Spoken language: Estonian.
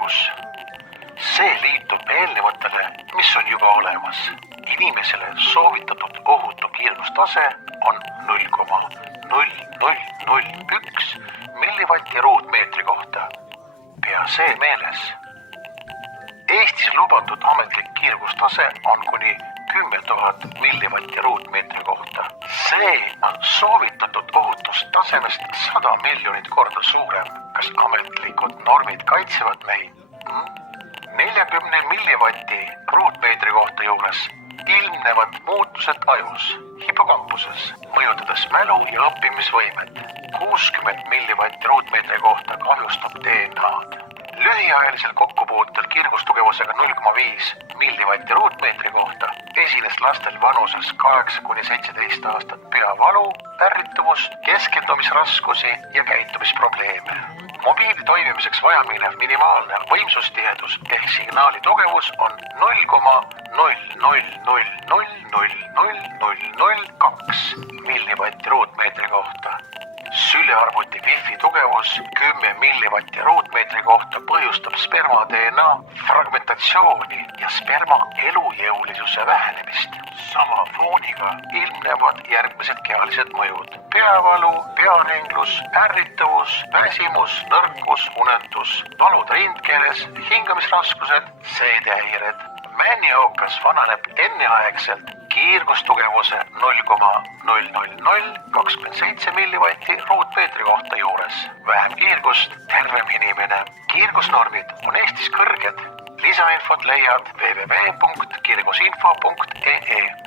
kiirgus. See liitub eelnevatele, mis on juba olemas. Inimesele soovitatud ohutu kiirgustase on 0,0001 millivatti ruutmeetri kohta. Pea see meeles. Eestis lubatud ametlik kiirgustase on kuni 10 000 millivatti ruutmeetri kohta. See on soovitatud ohutustasemest 100 miljonit korda suurem. Kas ametlikud normid kaitsevad meid? 40 millivatti ruutmeetri kohta juures ilmnevad muutused ajus, hipokampuses, mõjutades mälu ja õppimisvõimet. 60 millivatti ruutmeetri kohta kahjustab DNA-d. Lühiajalisel kokkupuutel kiirgustugevusega 0,5 millivatti ruutmeetri kohta esines lastel vanuses 8–17 aastat peavalu, ärrituvus, keskendumisraskusi ja käitumisprobleeme. Mobiili toimimiseks vajaminev minimaalne võimsustihedus ehk signaali tugevus on 0,000000002 millivatti ruutmeetri kohta. Sülearvuti wifi tugevus 10 millivatti ruutmeetri kohta põhjustab sperma DNA fragmentatsiooni ja sperma elujõulisuse vähenemist. Sama fooniga ilmnevad järgmised kehalised mõjud. Peavalu, pearinglus, ärritavus, väsimus, nõrkus, unetus, valud rindkeeles, hingamisraskused, seedehäired. Männijookas vananeb enneaegselt kiirgustugevuse 0,00027 millivatti ruutmeetri kohta juures. Vähem kiirgust, tervem inimene. Kiirgusnormid on Eestis kõrged. Lisainfot leiad www.kiirgusinfo.ee